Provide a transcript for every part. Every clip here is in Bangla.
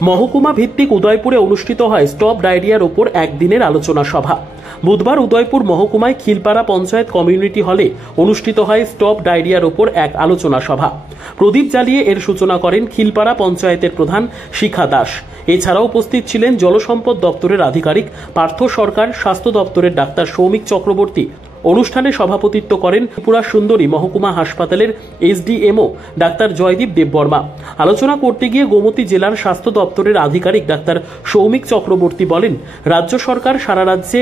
মহকুমা ভিত্তিক উদয়পুরে অনুষ্ঠিত হয় স্টপ ডায়রিয়ার ওপর একদিনের আলোচনা সভা। বুধবার উদয়পুর মহকুমায় খিলপাড়া পঞ্চায়েত কমিউনিটি হলে অনুষ্ঠিত হয় স্টপ ডায়রিয়ার ওপর এক আলোচনা সভা। প্রদীপ জ্বালিয়ে এর সূচনা করেন খিলপাড়া পঞ্চায়েতের প্রধান শিখা দাস। এছাড়াও উপস্থিত ছিলেন জলসম্পদ দপ্তরের আধিকারিক পার্থ সরকার, স্বাস্থ্য দপ্তরের ডাক্তার সৌমিক চক্রবর্তী। অনুষ্ঠানে সভাপতিত্ব করেন ত্রিপুরা সুন্দরী মহকুমা হাসপাতালের এসডিএমও ডাক্তার জয়দীপ দেববর্মা। আলোচনা করতে গিয়ে গোমতী জেলার স্বাস্থ্য দপ্তরের আধিকারিক ডাক্তার সৌমিক চক্রবর্তী বলেন, রাজ্য সরকার সারা রাজ্যে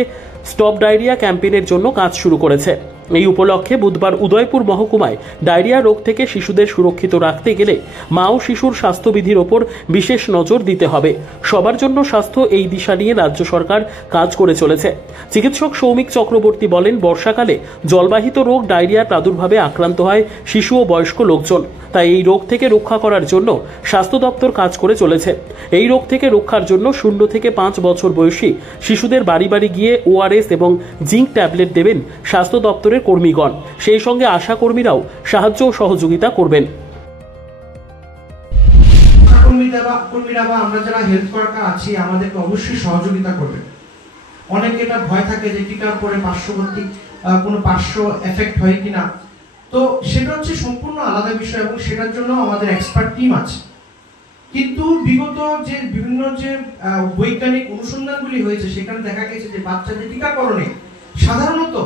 স্টপ ডায়রিয়া ক্যাম্পেইনের জন্য কাজ শুরু করেছে। এই উপলক্ষে বুধবার উদয়পুর মহকুমায় ডায়রিয়া রোগ থেকে শিশুদের সুরক্ষিত রাখতে গেলে মা ও শিশুর স্বাস্থ্যবিধির ওপর বিশেষ নজর দিতে হবে। সবার জন্য স্বাস্থ্য, এই দিশা নিয়ে রাজ্য সরকার কাজ করে চলেছে। চিকিৎসক সৌমিক চক্রবর্তী বলেন, বর্ষাকালে জলবাহিত রোগ ডায়রিয়ার প্রাদুর্ভাবে আক্রান্ত হয় শিশু ও বয়স্ক লোকজন। তাই এই রোগ থেকে রক্ষা করার জন্য স্বাস্থ্য দপ্তর কাজ করে চলেছে। এই রোগ থেকে রক্ষার জন্য 0 থেকে 5 বছর বয়সী শিশুদের বাড়ি বাড়ি গিয়ে ওআরএস এবং জিঙ্ক ট্যাবলেট দেবেন স্বাস্থ্য দপ্তরের কর্মীগণ। সেই সঙ্গে আশা কর্মীরাও সাহায্য ও সহযোগিতা করবেন। কর্মীরা বা আমরা যারা হেলথ ওয়ার্কার আছি, আমাদেরকে অবশ্যই সহযোগিতা করবেন। অনেকে এটা ভয় থাকে যে টিকার পরে পার্শ্ববর্তী কোনো পার্শ্ব এফেক্ট হয় কিনা, তো সেটা হচ্ছে সম্পূর্ণ আলাদা বিষয় এবং সেটার জন্য আমাদের এক্সপার্ট টিম আছে। কিন্তু বিগত যে বিভিন্ন যে বৈজ্ঞানিক অনুসন্ধানগুলি হয়েছে, সেখানে দেখা গেছে যে বাচ্চাদের টিকাকরণে সাধারণত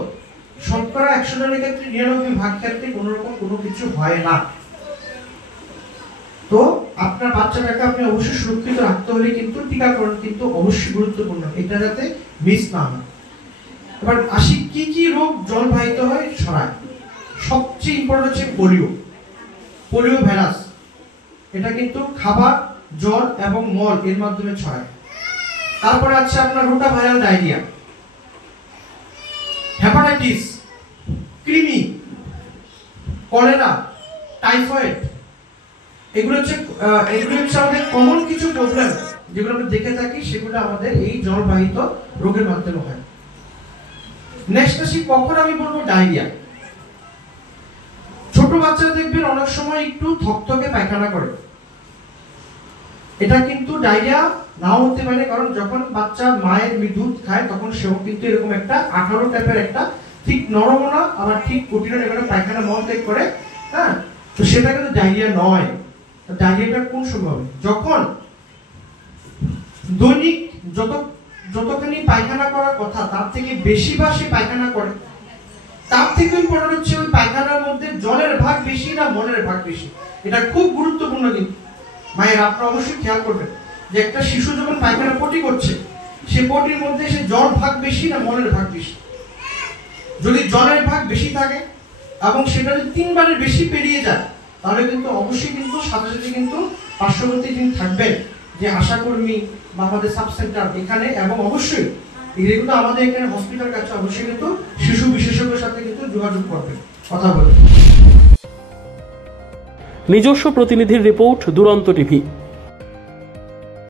শতকরা 100 জনের ক্ষেত্রে 99 ক্ষেত্রে কোনোরকম কোনো কিছু হয় না। তো আপনার বাচ্চাটাকে আপনি অবশ্যই সুরক্ষিত রাখতে হলে কিন্তু টিকাকরণ কিন্তু অবশ্যই গুরুত্বপূর্ণ, এটা যাতে মিস না হয়। এবার আসি কি কি রোগ জলবাহিত হয় ছড়ায়। সবচেয়ে ইম্পর্টেন্ট হচ্ছে পোলিও ভাইরাস। এটা কিন্তু খাবার, জল এবং মল এর মাধ্যমে ছড়ায়। তারপরে আছে আপনার রোটা ভাইরাল ডায়রিয়া, হেপাটাইটিস, কৃমি, কলেরা, টাইফয়েড। এগুলো হচ্ছে আমাদের কমন কিছু প্রবলেম যেগুলো আমরা দেখে থাকি, সেগুলো আমাদের এই জলবাহিত রোগের মাধ্যমে হয়। নেক্সট আসি কখন আমি বলবো ডায়রিয়া। ছোট বাচ্চা দেখবেন অনেক সময় একটু থকথকে পায়খানা করে, এটা কিন্তু ডায়রিয়া নাও হতে পারে, কারণ যখন বাচ্চা মায়ের দুধ খায় তখন সেও কিন্তু এরকম একটা 18 টাইপের একটা ঠিক নরম না আবার ঠিক কঠিন একটা পায়খানা মল ত্যাগ করে, হ্যাঁ, তো সেটা কিন্তু ডায়রিয়া নয়। ডায়রিয়াটা কোন সময় হবে? যখন দৈনিক যতখানি পায়খানা করার কথা তার থেকে বেশি বার সে পায়খানা করে। তার থেকে ইম্পর্টেন্ট হচ্ছে ওই পায়খানার মধ্যে জলের ভাগ বেশি না মলের ভাগ বেশি। এটা খুব গুরুত্বপূর্ণ। কিন্তু মায়ের আপনারা অবশ্যই খেয়াল করবেন যে একটা শিশু যখন পায়খানা পটি করছে, সে পটির মধ্যে সে জল ভাগ বেশি না মলের ভাগ বেশি। যদি জলের ভাগ বেশি থাকে এবং সেটা যদি 3 বারের বেশি পেরিয়ে যায়, তাহলে কিন্তু অবশ্যই কিন্তু সাথে সাথে কিন্তু পার্শ্ববর্তী যিনি থাকবেন যে আশাকর্মী বা আমাদের সাব সেন্টার এখানে, এবং অবশ্যই কিন্তু আমাদের এখানে হসপিটাল কাছে অবশ্যই কিন্তু শিশু বিশেষজ্ঞের সাথে কিন্তু যোগাযোগ করবেন, কথা বলবেন। নিজস্ব প্রতিনিধির রিপোর্ট, দুরন্ত টিভি।